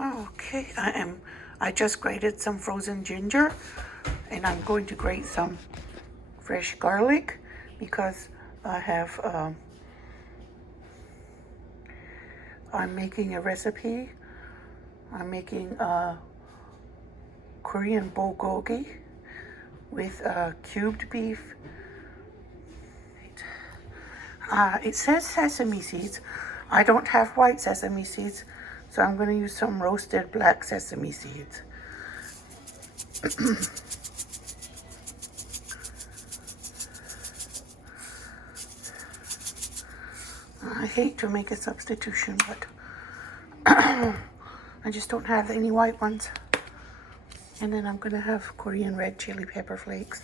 Okay, I just grated some frozen ginger, and I'm going to grate some fresh garlic because I have, I'm making a recipe. I'm making Korean bulgogi with cubed beef. It says sesame seeds. I don't have white sesame seeds, so I'm going to use some roasted black sesame seeds. I hate to make a substitution, but I just don't have any white ones. And then I'm going to have Korean red chili pepper flakes.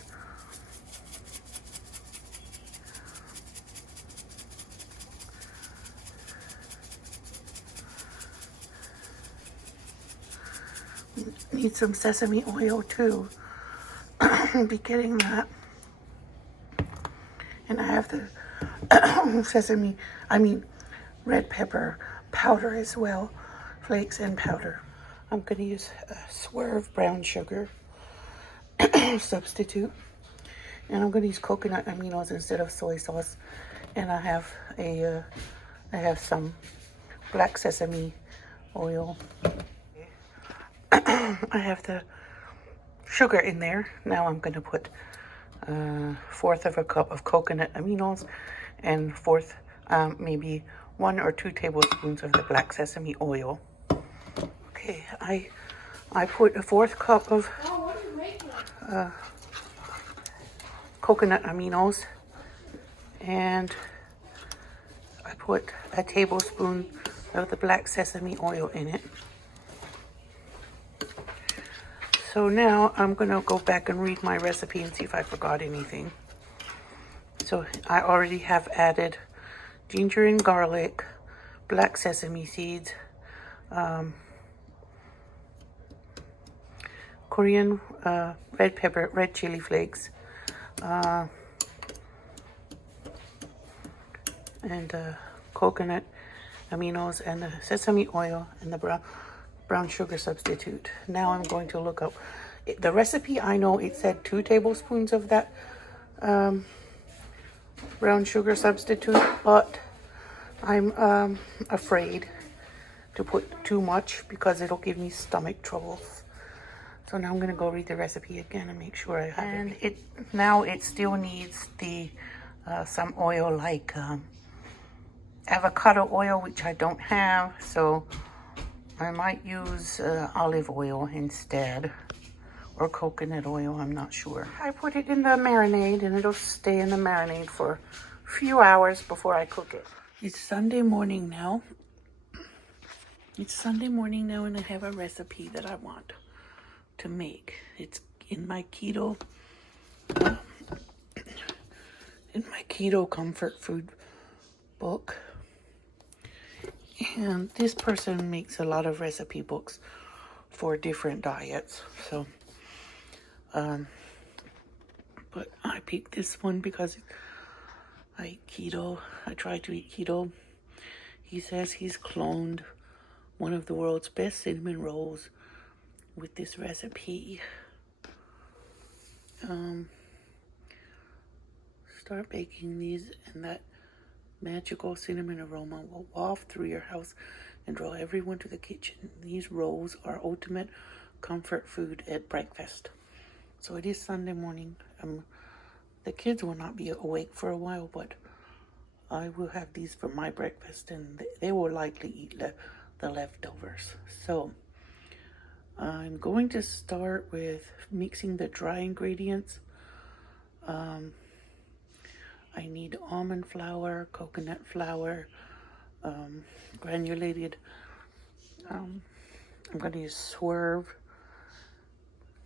Need some sesame oil too. Be getting that. And I have the red pepper powder as well, flakes and powder. I'm going to use a Swerve brown sugar substitute, and I'm going to use coconut aminos instead of soy sauce. And I have some black sesame oil. I have the sugar in there. Now I'm going to put fourth of a cup of coconut aminos and maybe 1 or 2 tablespoons of the black sesame oil. Okay, I put a 1/4 cup of coconut aminos, and I put a tablespoon of the black sesame oil in it. So now I'm gonna go back and read my recipe and see if I forgot anything. So I already have added ginger and garlic, black sesame seeds, Korean red pepper, red chili flakes, and coconut aminos, and the sesame oil, and the brown sugar substitute. Now I'm going to look up the recipe. I know it said 2 tablespoons of that brown sugar substitute, but I'm afraid to put too much because it'll give me stomach troubles. So now I'm gonna go read the recipe again and make sure I have it. And now it still needs the some oil, like avocado oil, which I don't have, so I might use olive oil instead, or coconut oil, I'm not sure. I put it in the marinade, and it'll stay in the marinade for a few hours before I cook it. It's Sunday morning now. And I have a recipe that I want to make. It's in my keto comfort food book. And this person makes a lot of recipe books for different diets. So, but I picked this one because I eat keto. I try to eat keto. He says he's cloned one of the world's best cinnamon rolls with this recipe. Start baking these, and that magical cinnamon aroma will waft through your house and draw everyone to the kitchen. These rolls are ultimate comfort food at breakfast. So it is Sunday morning. The kids will not be awake for a while, but I will have these for my breakfast, and they will likely eat the leftovers. So I'm going to start with mixing the dry ingredients. I need almond flour, coconut flour, granulated. I'm going to use Swerve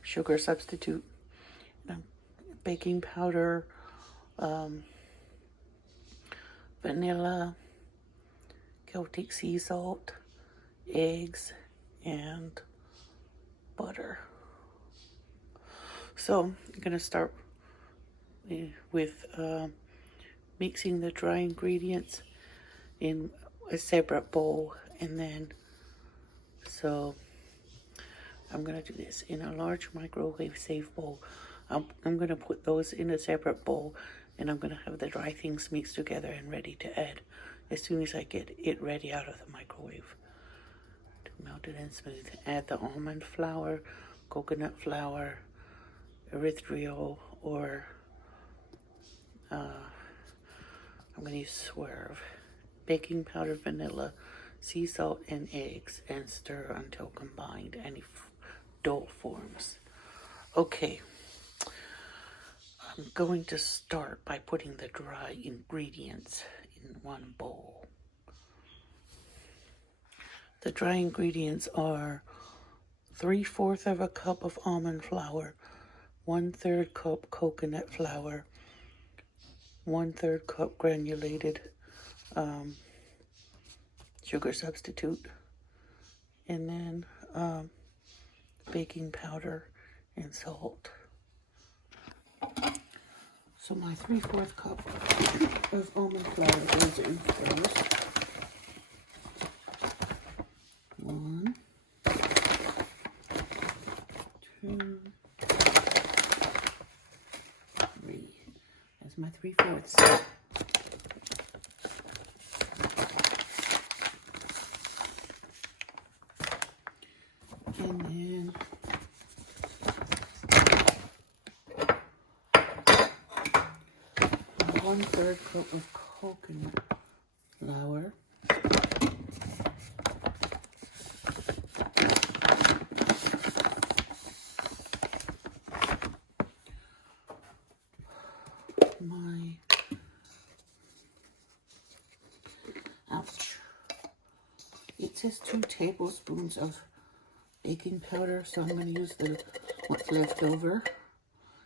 sugar substitute, baking powder, vanilla, Celtic sea salt, eggs, and butter. So I'm going to start with mixing the dry ingredients in a separate bowl, and then So I'm going to do this in a large microwave safe bowl. I'm going to put those in a separate bowl, and I'm going to have the dry things mixed together and ready to add as soon as I get it ready out of the microwave. To melt it and smooth, add the almond flour, coconut flour, erythritol, or I'm going to use Swerve, baking powder, vanilla, sea salt, and eggs, and stir until combined and dough forms. Okay, I'm going to start by putting the dry ingredients in one bowl. The dry ingredients are 3/4 of a cup of almond flour, 1/3 cup coconut flour, 1/3 cup granulated sugar substitute, and then baking powder and salt. So my 3/4 cup of almond flour goes in first. 1, 2, 3. That's my 3/4. And then 1/3 cup of coconut flour. It says 2 tablespoons of baking powder, so I'm going to use what's left over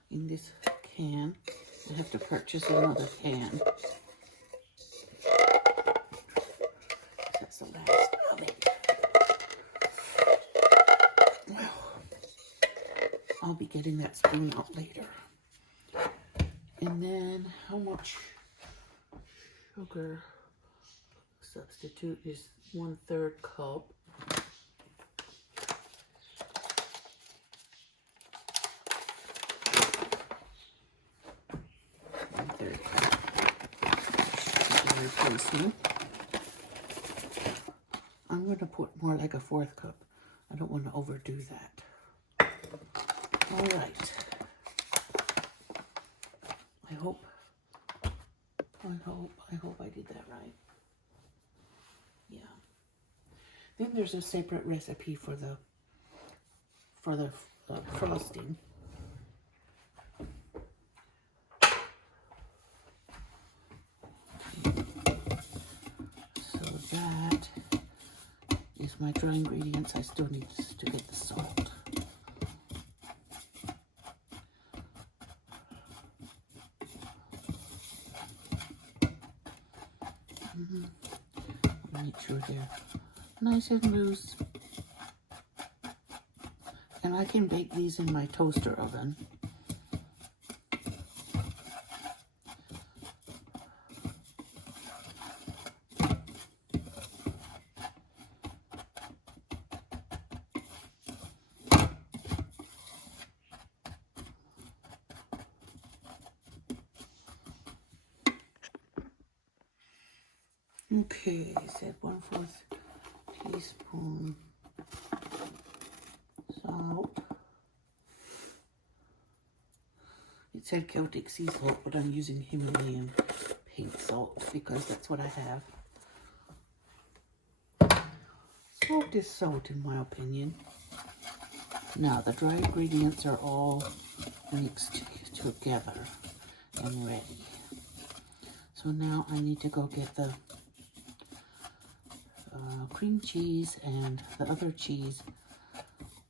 in this can. I have to purchase another can. That's the last of it. Well, I'll be getting that spoon out later. And then how much sugar substitute is 1/3 cup. Replacement. I'm going to put more like a 1/4 cup. I don't want to overdo that. All right. I hope I did that right. Yeah. Then there's a separate recipe for the frosting. So that is my dry ingredients. I still need to get the salt. Make sure they're nice and loose. And I can bake these in my toaster oven. Okay, I said 1/4 teaspoon salt. It said Celtic sea salt, but I'm using Himalayan pink salt because that's what I have. Salt is salt in my opinion. Now the dry ingredients are all mixed together and ready. So now I need to go get the cream cheese and the other cheese,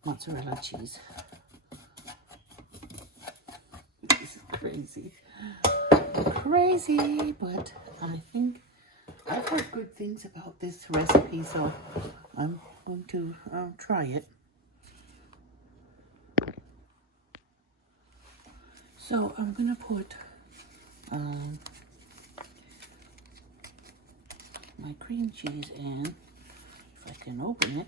mozzarella cheese. This is crazy, but I think I've heard good things about this recipe, so I'm going to try it. So I'm going to put my cream cheese in, if I can open it.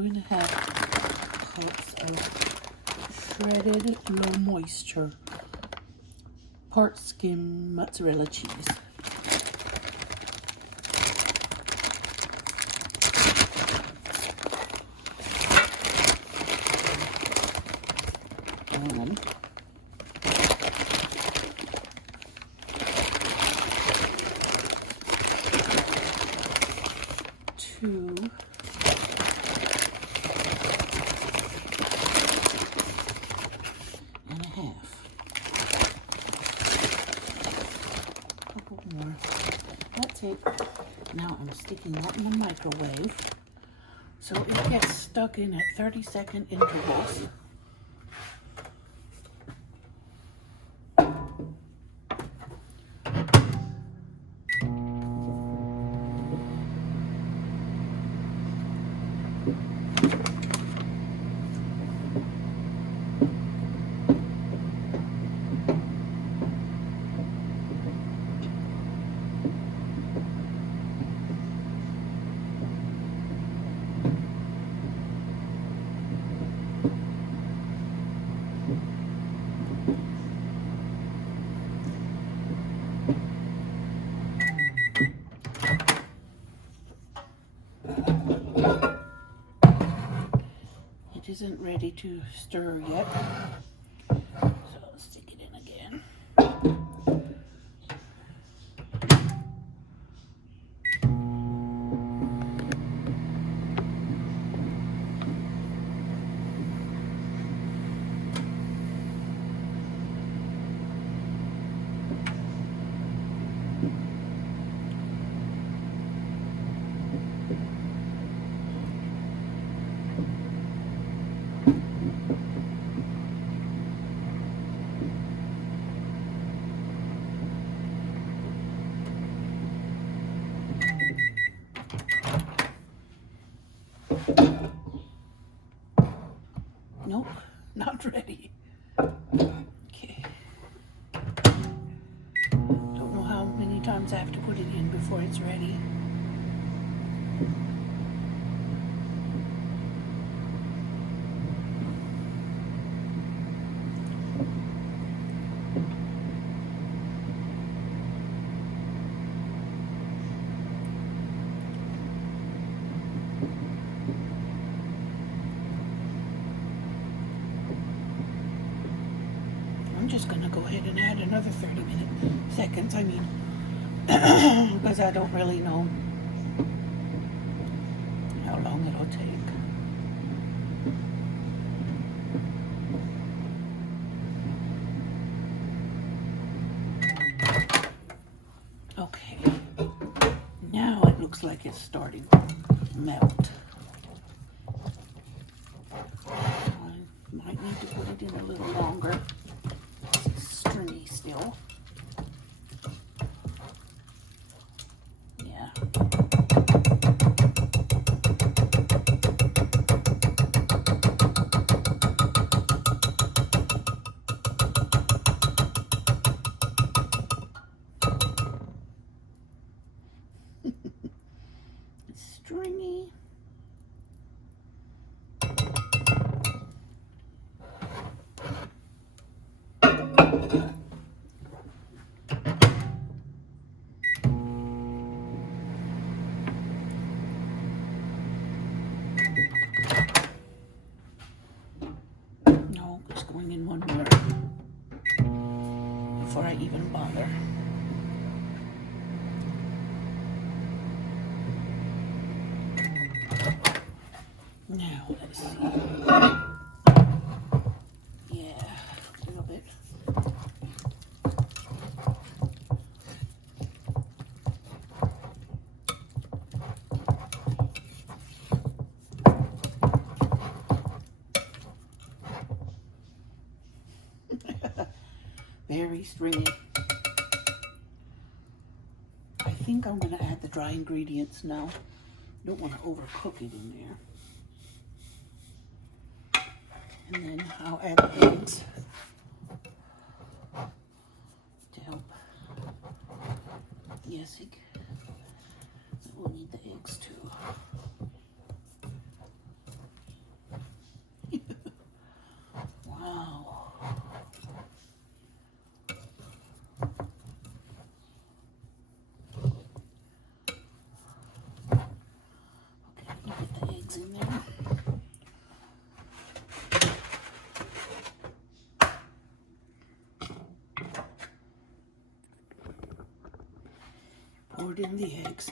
2.5 cups of shredded low moisture part skim mozzarella cheese. And 2 and a half. Couple more. That's it. Now I'm sticking that in the microwave so it gets stuck in at 30-second intervals. It isn't ready to stir yet, so I'll stick it in again. Nope, not ready. Okay. Don't know how many times I have to put it in before it's ready. I'm just gonna go ahead and add another 30 seconds, because I don't really know how long it'll take. Okay, now it looks like it's starting to melt. I might need to put it in a little longer. It's stringy still. Yeah. It's stringy. No, it's going in one more before I even bother. Now, let's see. Yeah, a little bit. Very stringy. I think I'm going to add the dry ingredients now. Don't want to overcook it in there. And then I'll add the eggs to help. Yes, we'll need the eggs too. in the eggs.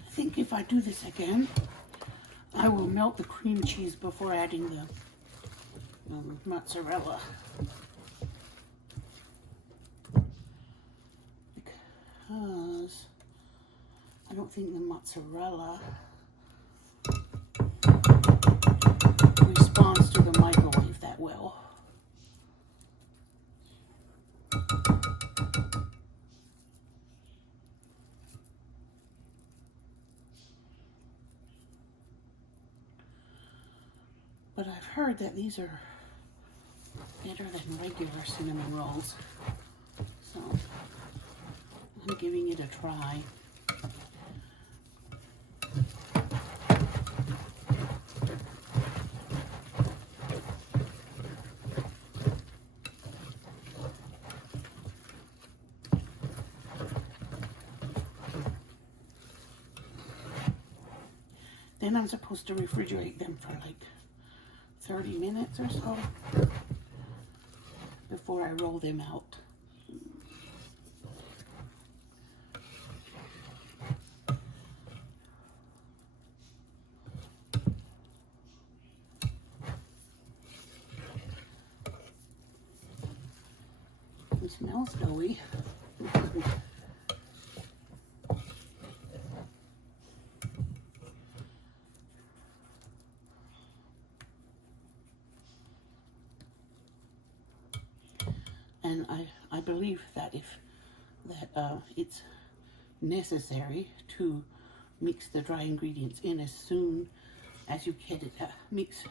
I think if I do this again, I will melt the cream cheese before adding the mozzarella. Because I don't think the mozzarella responds to the microwave that well. But I've heard that these are better than regular cinnamon rolls. So I'm giving it a try. Then I'm supposed to refrigerate them for like 30 minutes or so before I roll them out. It smells doughy. And I believe that it's necessary to mix the dry ingredients in as soon as you get it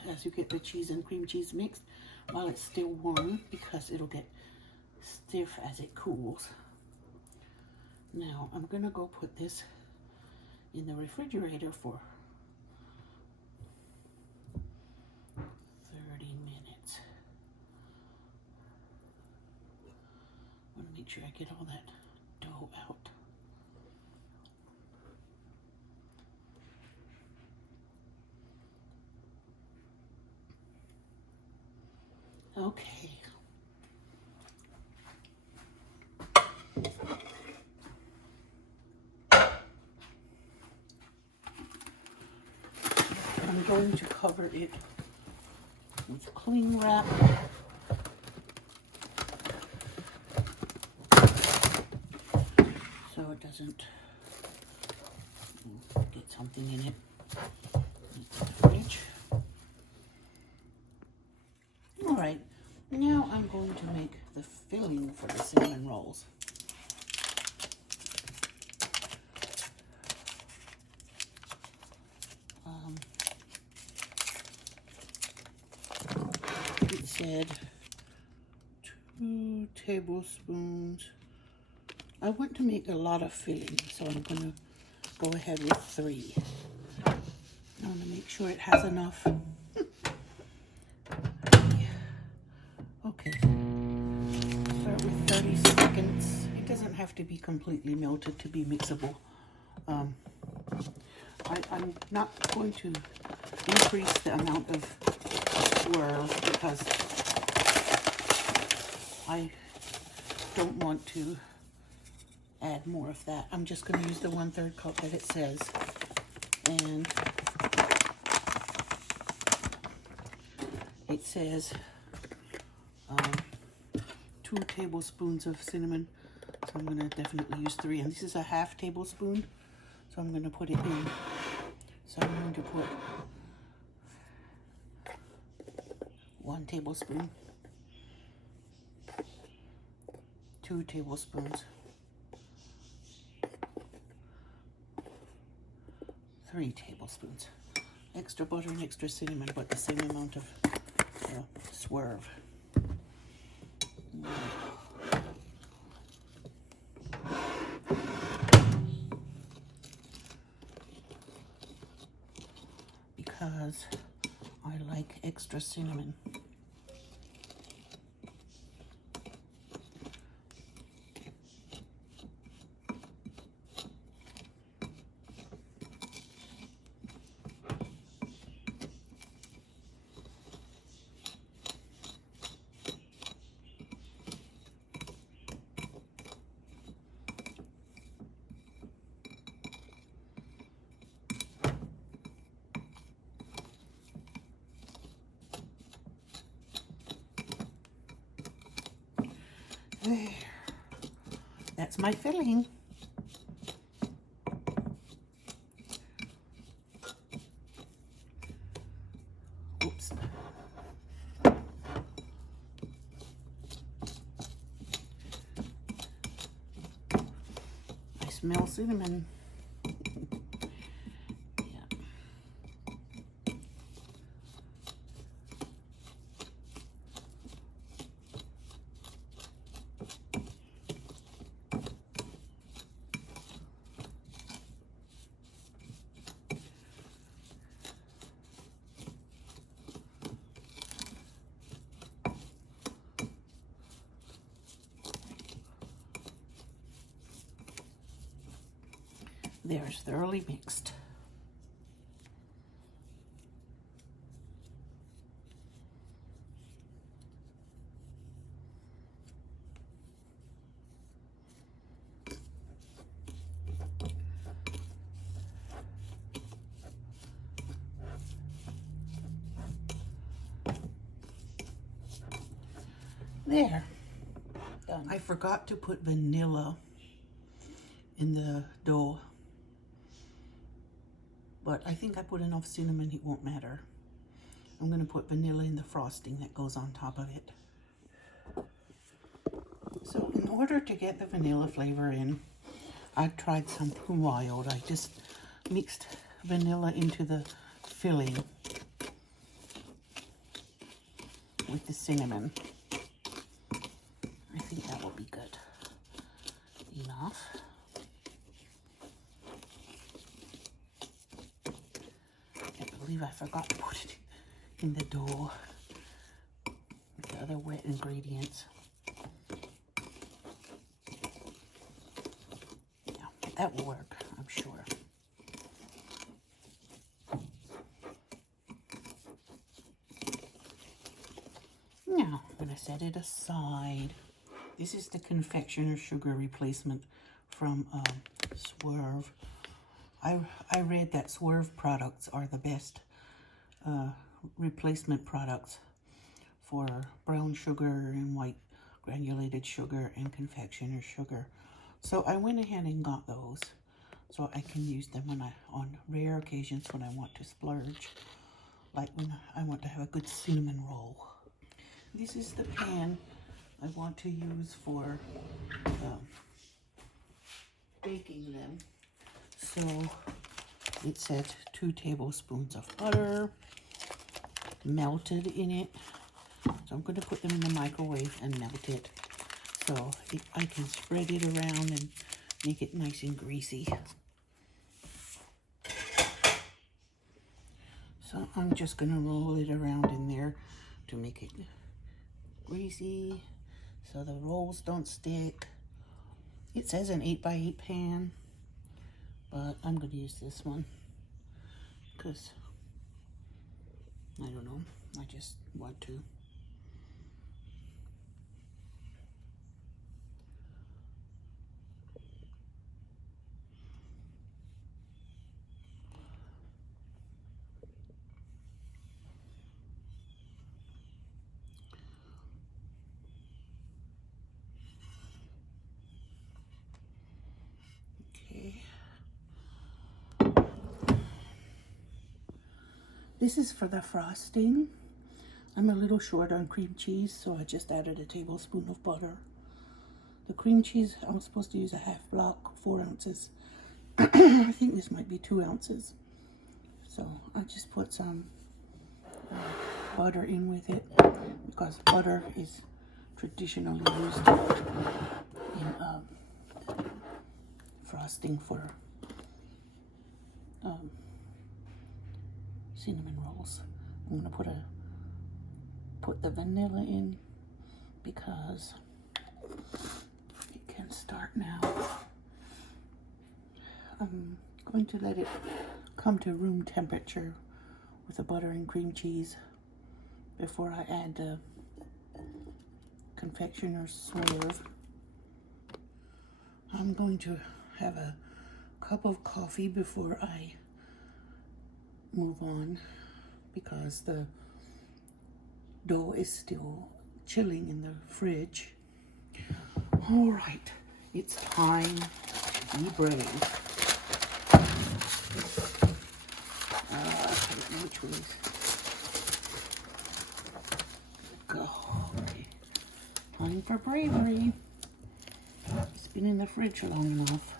as you get the cheese and cream cheese mixed while it's still warm, because it'll get stiff as it cools. Now I'm gonna go put this in the refrigerator for 30 minutes. I want to make sure I get all that dough out. Okay. I'm going to cover it with cling wrap. So it doesn't get something in it. Into the fridge. Alright, now I'm going to make the filling for the cinnamon rolls. It said 2 tablespoons. I want to make a lot of filling, so I'm going to go ahead with 3. I want to make sure it has enough. Okay, start with 30 seconds. It doesn't have to be completely melted to be mixable. I'm not going to increase the amount of swirls because I don't want to add more of that. I'm just going to use the 1/3 cup that it says. And it says 2 tablespoons of cinnamon. So I'm going to definitely use 3. And this is a 1/2 tablespoon. So I'm going to put it in. So I'm going to put 1 tablespoon, 2 tablespoons, 3 tablespoons. Extra butter and extra cinnamon, but the same amount of swerve. Because I like extra cinnamon. There. That's my filling. Oops. I smell cinnamon. There's thoroughly mixed. There. Done. I forgot to put vanilla in the dough. But I think I put enough cinnamon, it won't matter. I'm going to put vanilla in the frosting that goes on top of it. So in order to get the vanilla flavor in, I tried something wild. I just mixed vanilla into the filling with the cinnamon. I think that will be good enough. I believe I forgot to put it in the dough with the other wet ingredients. Yeah, that will work, I'm sure. Now, I'm going to set it aside. This is the confectioner sugar replacement from Swerve. I read that Swerve products are the best replacement products for brown sugar and white granulated sugar and confectioner sugar. So I went ahead and got those so I can use them on rare occasions when I want to splurge, like when I want to have a good cinnamon roll. This is the pan I want to use for baking them. So it said 2 tablespoons of butter melted in it. So I'm going to put them in the microwave and melt it so I can spread it around and make it nice and greasy. So I'm just going to roll it around in there to make it greasy so the rolls don't stick. It says an 8x8 pan, but I'm going to use this one because I don't know, I just want to. This is for the frosting. I'm a little short on cream cheese, so I just added a tablespoon of butter. The cream cheese, I was supposed to use a half block, 4 ounces. I think this might be 2 ounces. So I just put some butter in with it because butter is traditionally used in frosting for cinnamon rolls. I'm gonna put the vanilla in because it can start now. I'm going to let it come to room temperature with the butter and cream cheese before I add the confectioner's swerve. I'm going to have a cup of coffee before I move on because the dough is still chilling in the fridge. All right, it's time to be brave. I don't know which ways. Go. Okay. Time for bravery. It's been in the fridge long enough.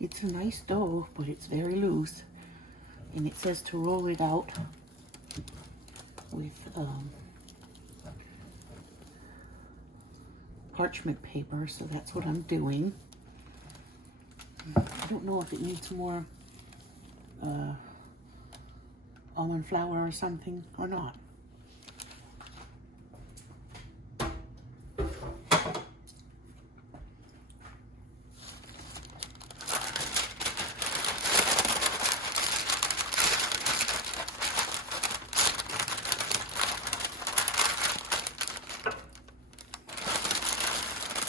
It's a nice dough, but it's very loose. And it says to roll it out with parchment paper, so that's what I'm doing. I don't know if it needs more almond flour or something or not.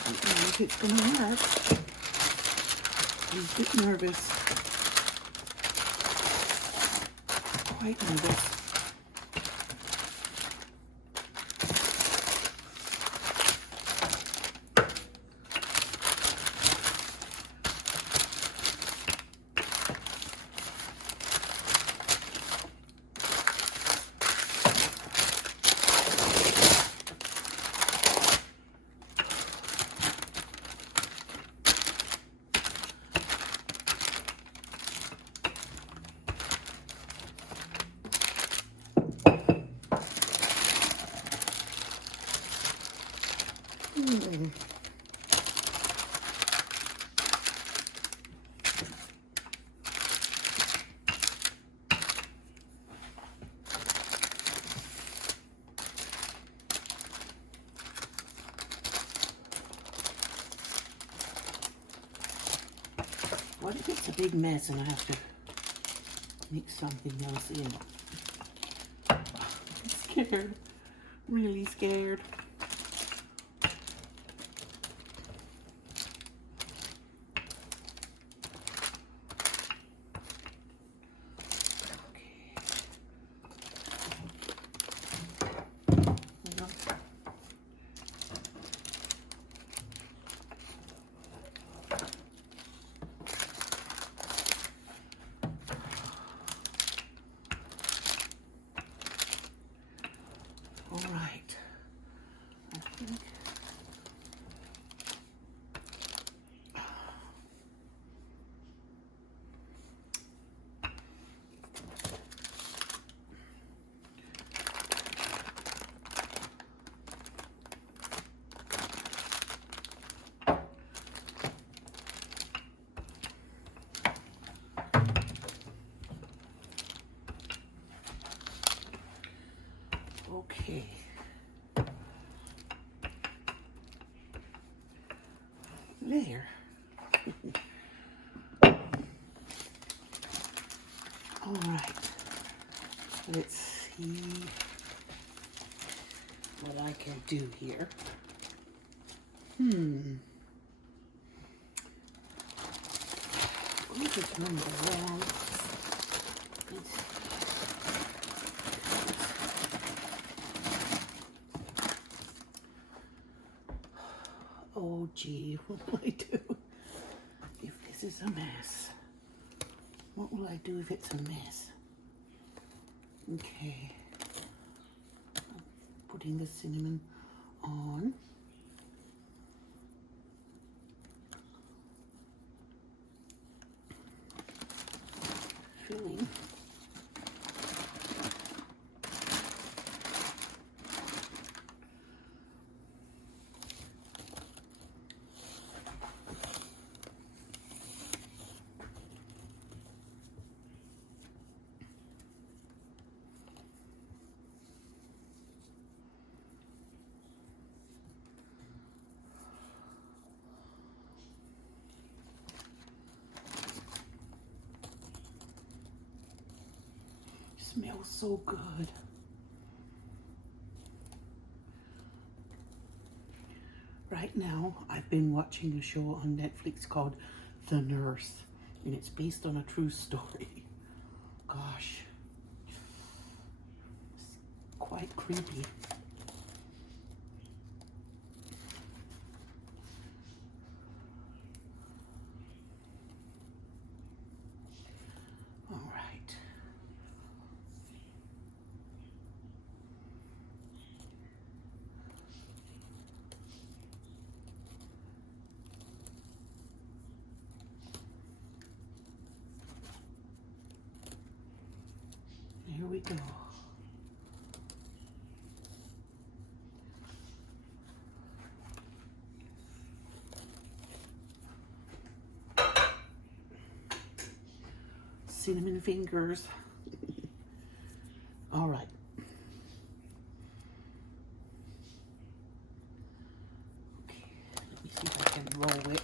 I don't know if it's gonna work. I'm a bit nervous. Quite nervous. What if it's a big mess and I have to mix something else in? I'm scared, really scared. All right, I think okay. There. All right. Let's see what I can do here. Let me just turn it around. Oh gee, what will I do if this is a mess? What will I do if it's a mess? Okay. I'm putting the cinnamon on. filling. Smells so good. Right now, I've been watching a show on Netflix called The Nurse, and it's based on a true story. Gosh, it's quite creepy. All right. Here we go. Cinnamon fingers. All right. Okay, let me see if I can roll it.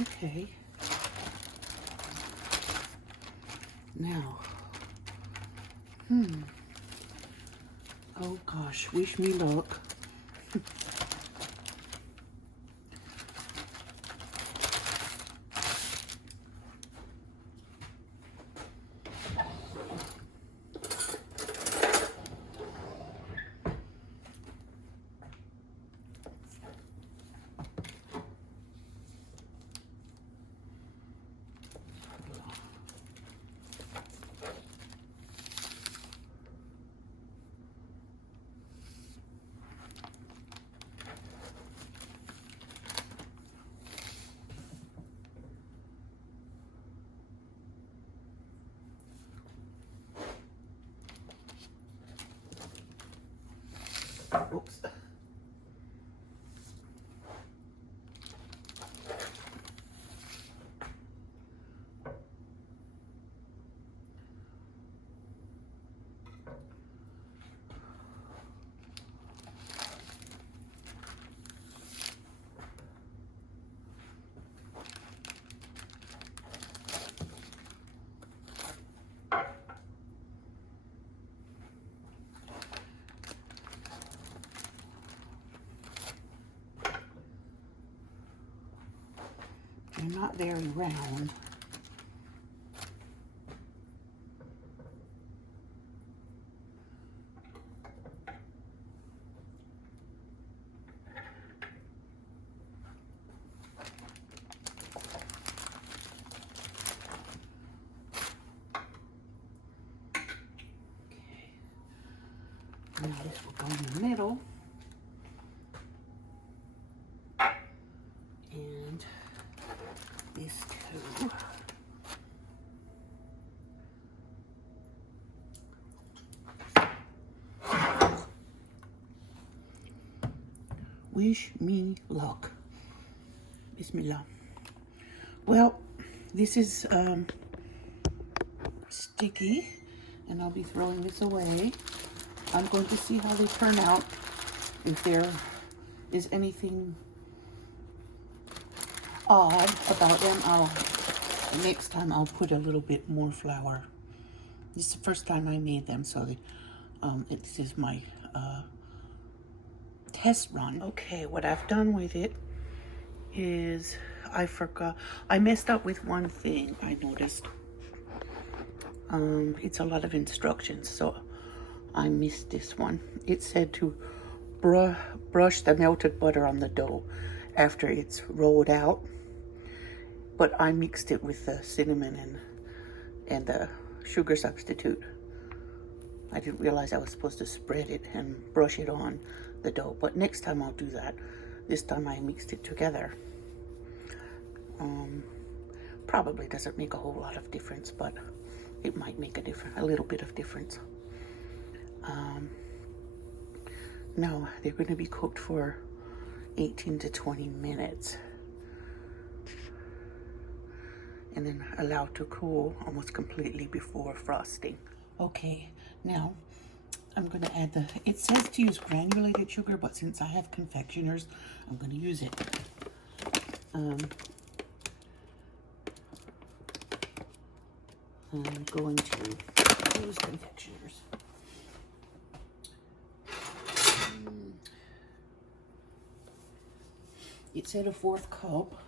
Okay. Now, oh gosh, wish me luck. Oops. They're not very round. Now this will go in the middle. And this too. Wish me luck. Bismillah. Well, this is sticky, and I'll be throwing this away. I'm going to see how they turn out. If there is anything odd about them, I'll Next time I'll put a little bit more flour. This is the first time I made them, so this is my test run. Okay, what I've done with it is I messed up with one thing I noticed. It's a lot of instructions, so I missed this one. It said to brush the melted butter on the dough after it's rolled out, but I mixed it with the cinnamon and the sugar substitute. I didn't realize I was supposed to spread it and brush it on the dough, but next time I'll do that. This time I mixed it together. Probably doesn't make a whole lot of difference, but it might make a little bit of difference. Now they're going to be cooked for 18 to 20 minutes and then allowed to cool almost completely before frosting. Okay, now I'm going to add it says to use granulated sugar, but since I have confectioners, I'm going to use it. I'm going to use confectioners. It said a 1/4 cup.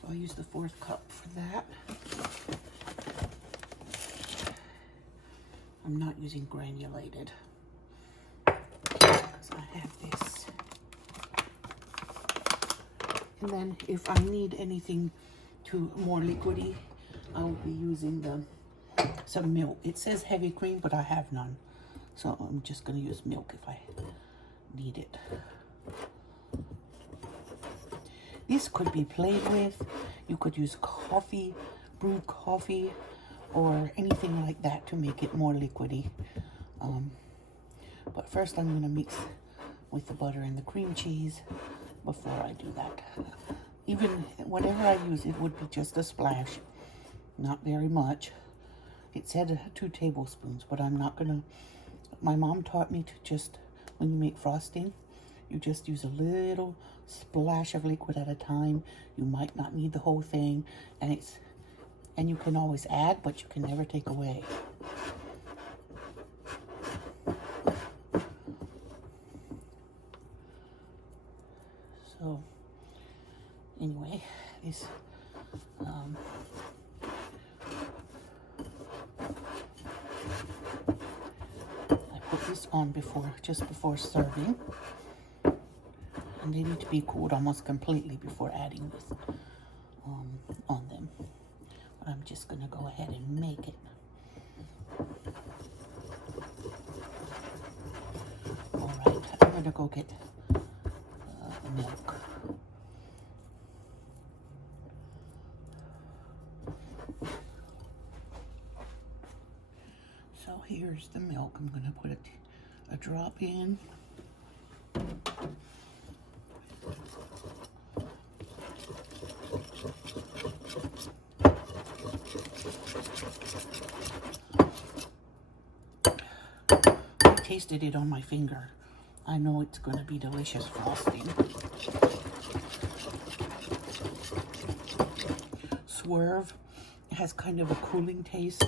So I'll use the 1/4 cup for that. I'm not using granulated because I have this. And then if I need anything more liquidy, I'll be using some milk. It says heavy cream, but I have none. So I'm just going to use milk if I need it. This could be played with. You could use coffee, brewed coffee, or anything like that to make it more liquidy. But first I'm going to mix with the butter and the cream cheese before I do that. Even whatever I use, it would be just a splash, not very much. It said 2 tablespoons, but I'm not going to. My mom taught me to just, when you make frosting, you just use a little splash of liquid at a time. You might not need the whole thing, and you can always add, but you can never take away. So anyway, this put this on just before serving, and they need to be cooled almost completely before adding this on them. But I'm just going to go ahead and make it. All right, I'm going to go get milk. So here's the milk. I'm going to put a drop in. I tasted it on my finger. I know it's going to be delicious frosting. Swerve has kind of a cooling taste.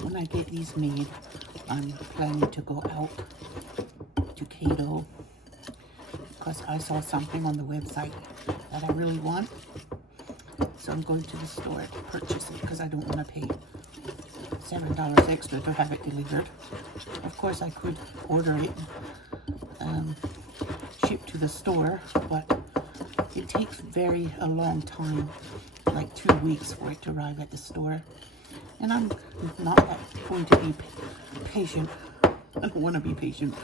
When I get these made, I'm planning to go out to Keto because I saw something on the website that I really want. So I'm going to the store to purchase it because I don't want to pay $7 extra to have it delivered. Of course, I could order it shipped to the store, but it takes a long time, like 2 weeks for it to arrive at the store. And I'm not going to be patient. I don't want to be patient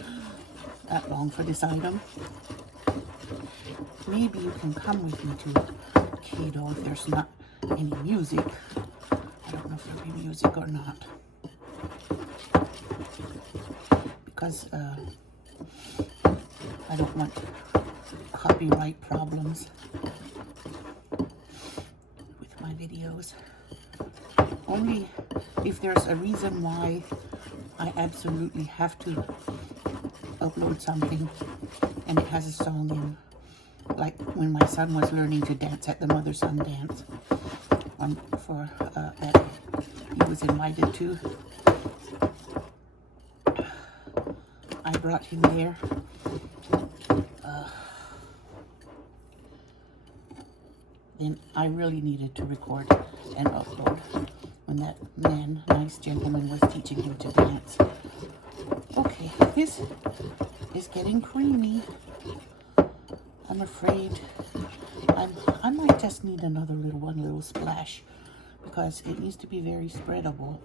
that long for this item. Maybe you can come with me to Keto if there's not any music. I don't know if there'll be music or not. Because I don't want copyright problems. videos. Only if there's a reason why I absolutely have to upload something and it has a song in. Like when my son was learning to dance at the mother-son dance that he was invited to. I brought him there. Then I really needed to record and upload when that nice gentleman was teaching him to dance. Okay, this is getting creamy. I'm afraid I might just need another little splash because it needs to be very spreadable.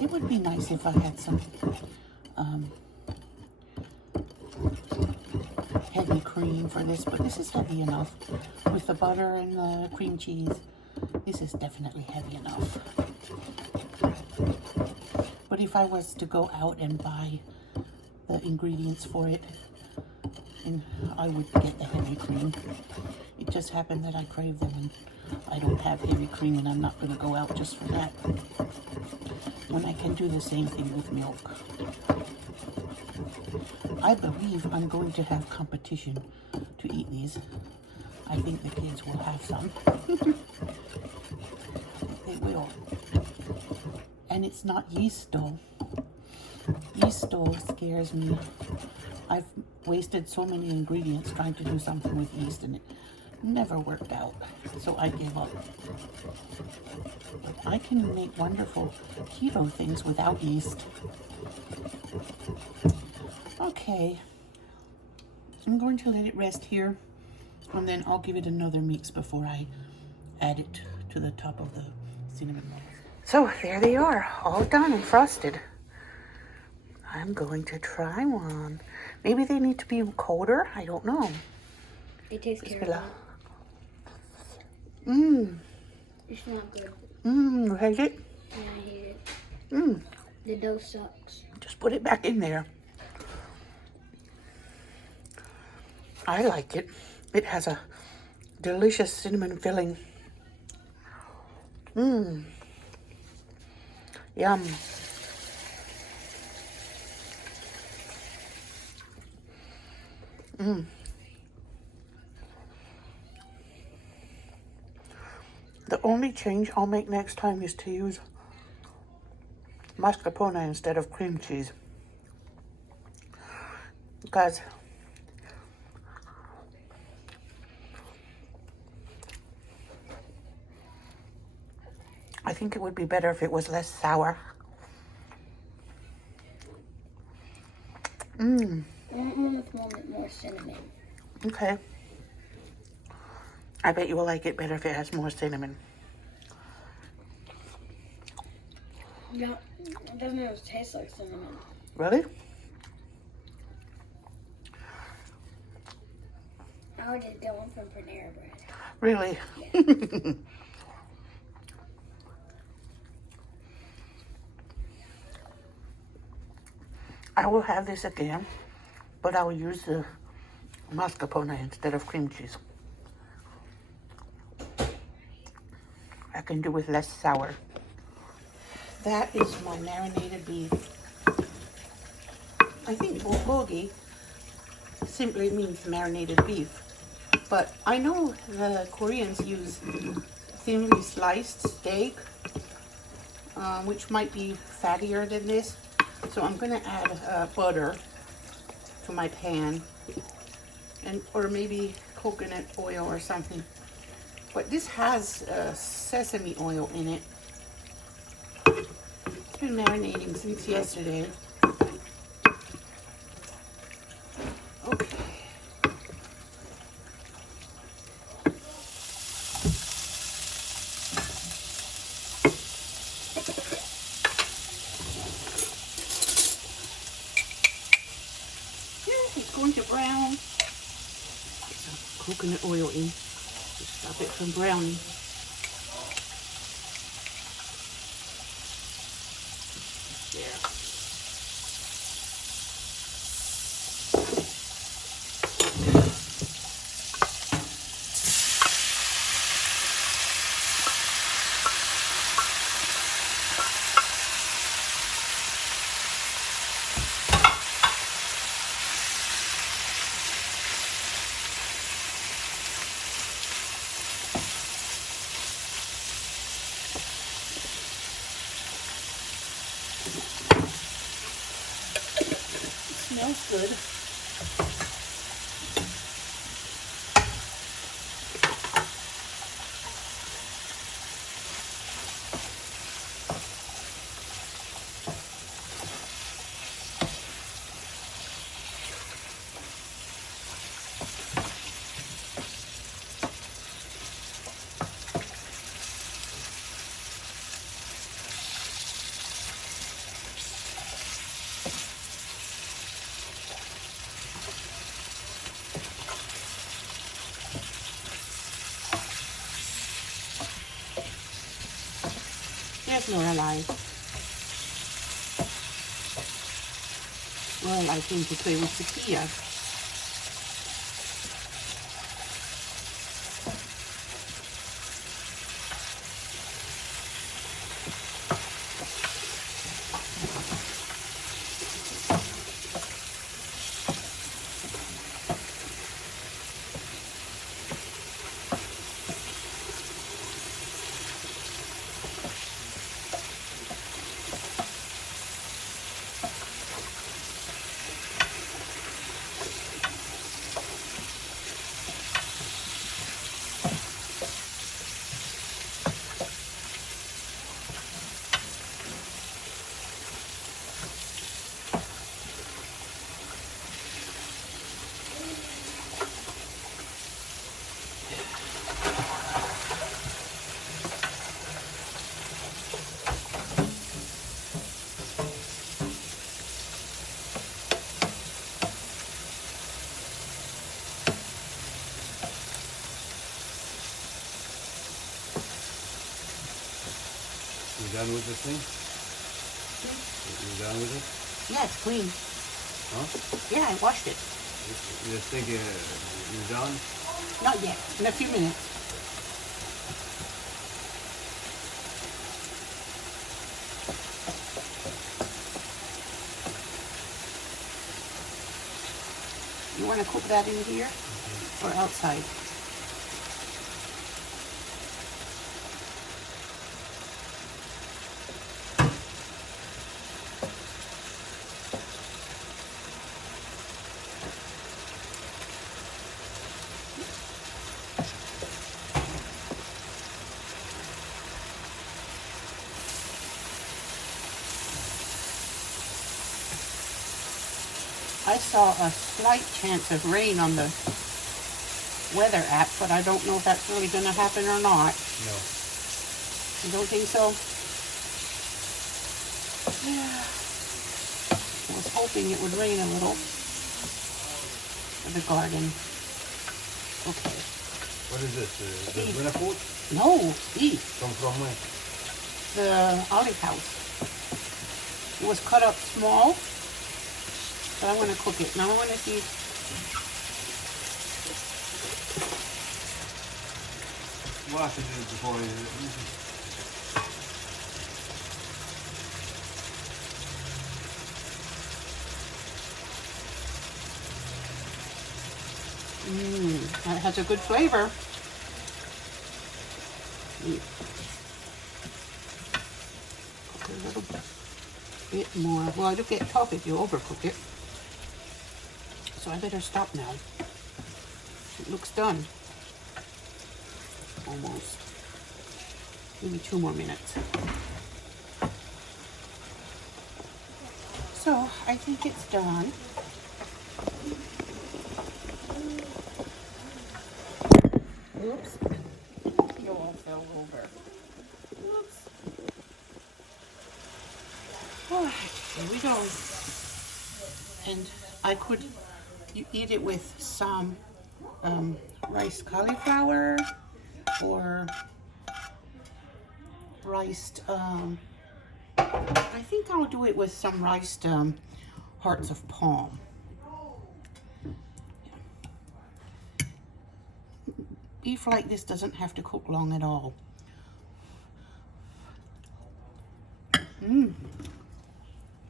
It would be nice if I had some heavy cream for this, but this is heavy enough. With the butter and the cream cheese, this is definitely heavy enough. But if I was to go out and buy the ingredients for it, then I would get the heavy cream. It just happened that I crave them and I don't have heavy cream, and I'm not going to go out just for that when I can do the same thing with milk. I believe I'm going to have competition to eat these. I think the kids will have some. They will. And it's not yeast dough. Yeast dough scares me. I've wasted so many ingredients trying to do something with yeast and it never worked out. So I gave up. But I can make wonderful keto things without yeast. Okay. I'm going to let it rest here and then I'll give it another mix before I add it to the top of the cinnamon rolls. So there they are, all done and frosted. I'm going to try one. Maybe they need to be colder. I don't know. It tastes Bismillah. It's not good. You hate it? Yeah, I hate it. The dough sucks. Just put it back in there. I like it. It has a delicious cinnamon filling. Yum. The only change I'll make next time is to use mascarpone instead of cream cheese. Because I think it would be better if it was less sour. I want one with more cinnamon. Okay. I bet you will like it better if it has more cinnamon. Yeah, it doesn't even taste like cinnamon. Really? I would just get one from Panera Bread. Really? Yeah. I will have this again, but I will use the mascarpone instead of cream cheese. I can do with less sour. That is my marinated beef. I think bulgogi simply means marinated beef, but I know the Koreans use thinly sliced steak, which might be fattier than this. So I'm going to add butter to my pan, or maybe coconut oil or something. But this has sesame oil in it. It's been marinating since yesterday. Okay. It's going to brown. Get some coconut oil in to stop it from browning. There. Smells good. There's Lorelai. Lorelai came to play with Sophia. You done with this thing? You done with it? Yeah, it's clean. Huh? Yeah, I washed it. You just think you're done? Not yet. In a few minutes. You want to cook that in here or outside? I saw a slight chance of rain on the weather app, but I don't know if that's really going to happen or not. No. You don't think so? Yeah. I was hoping it would rain a little for the garden. Okay. What is this? The Beef. winter food? No, beef. From where? The olive house. It was cut up small, so I want to cook it. Now I want to see. Wash it before you. That has a good flavor. Cook it a little bit more. Well, it'll get tough if you overcook it. So I better stop now. It looks done. Almost. Maybe 2 more minutes. So I think it's done. Oops. You all fell over. Oops. Alright, here we go. And I could eat it with some riced cauliflower or riced, I think I'll do it with some riced hearts of palm. Beef like this doesn't have to cook long at all.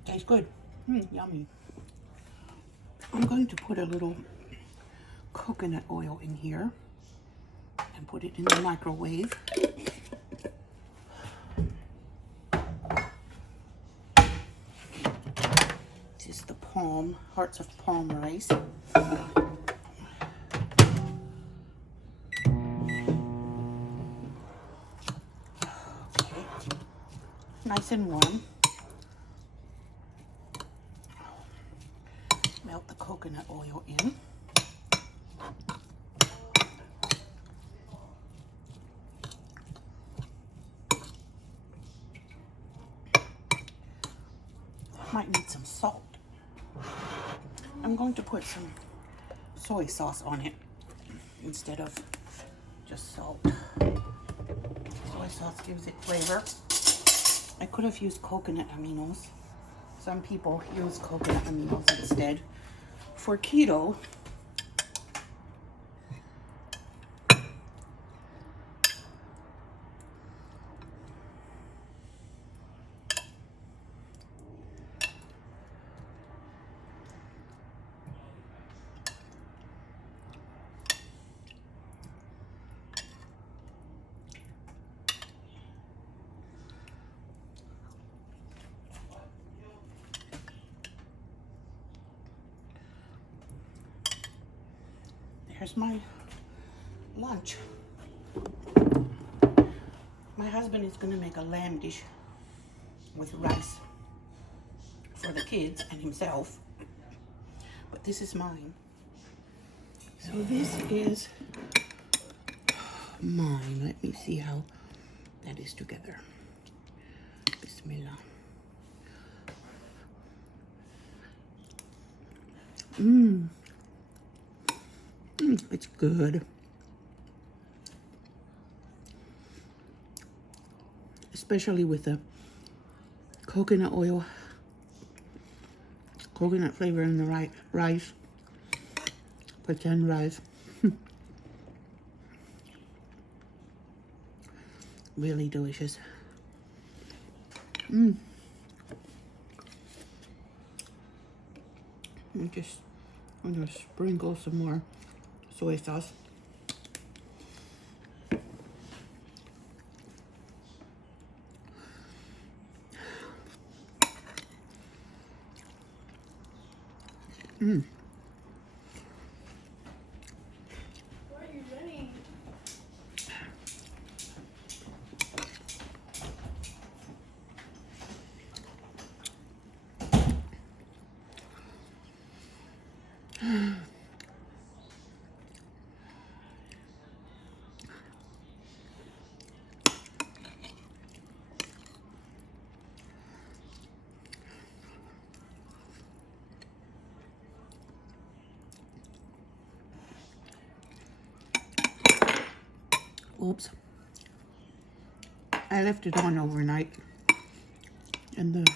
Tastes good. Yummy. I'm going to put a little coconut oil in here and put it in the microwave. This is the palm palm, hearts of palm rice. Okay. Nice and warm. Melt the coconut oil in. Might need some salt. I'm going to put some soy sauce on it instead of just salt. Soy sauce gives it flavor. I could have used coconut aminos. Some people use coconut aminos instead. For keto, here's my lunch. My husband is going to make a lamb dish with rice for the kids and himself. But this is mine. So this is mine. Let me see how that is together. Bismillah. It's good. Especially with the coconut oil, coconut flavor in the rice, pretend rice. Really delicious. I'm gonna sprinkle some more soy sauce. What are you doing? Oops. I left it on overnight in the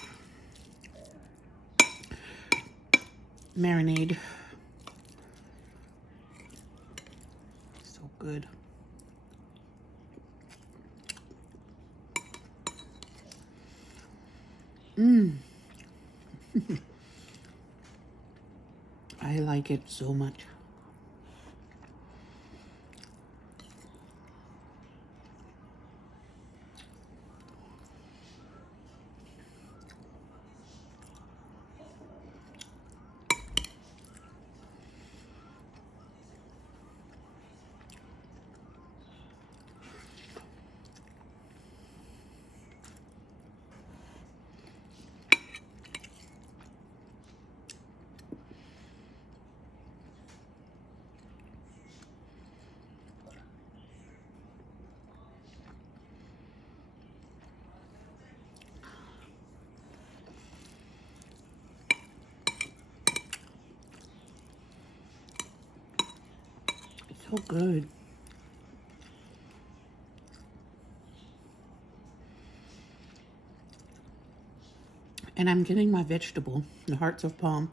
marinade. So good. I like it so much. So good. And I'm getting my vegetable, the hearts of palm.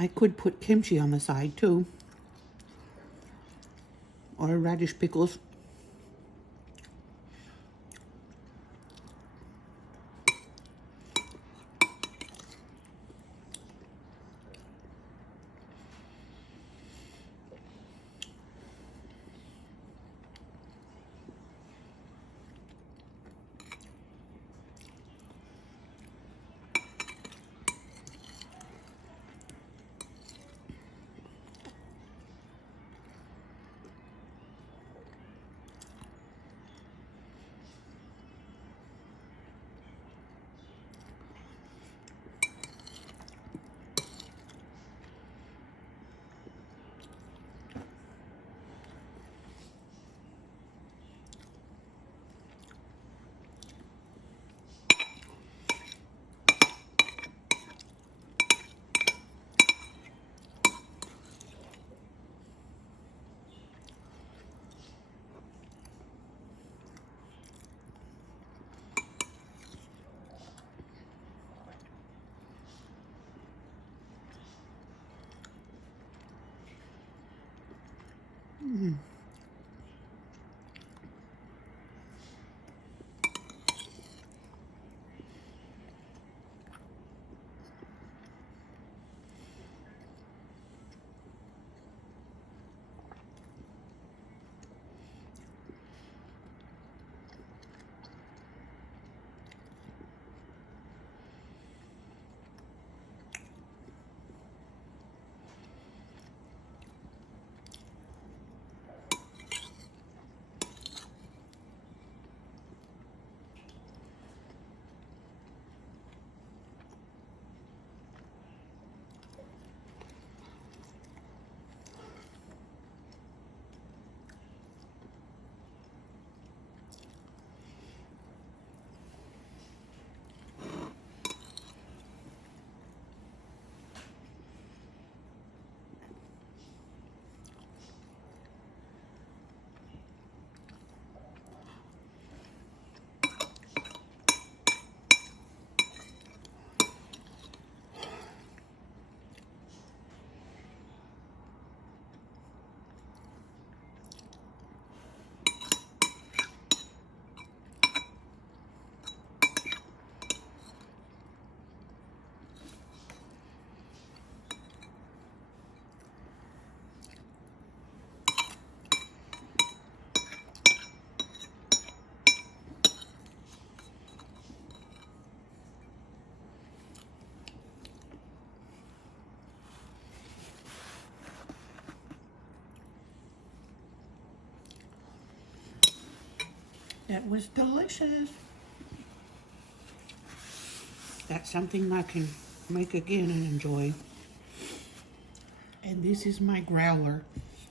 I could put kimchi on the side too, or radish pickles. That was delicious. That's something I can make again and enjoy. And this is my growler,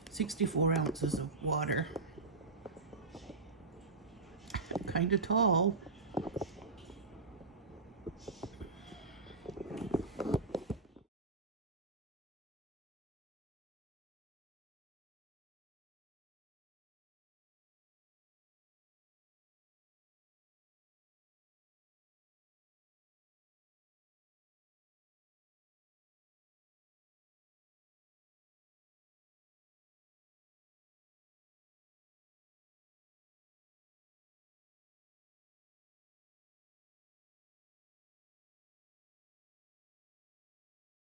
64 ounces of water. Kind of tall.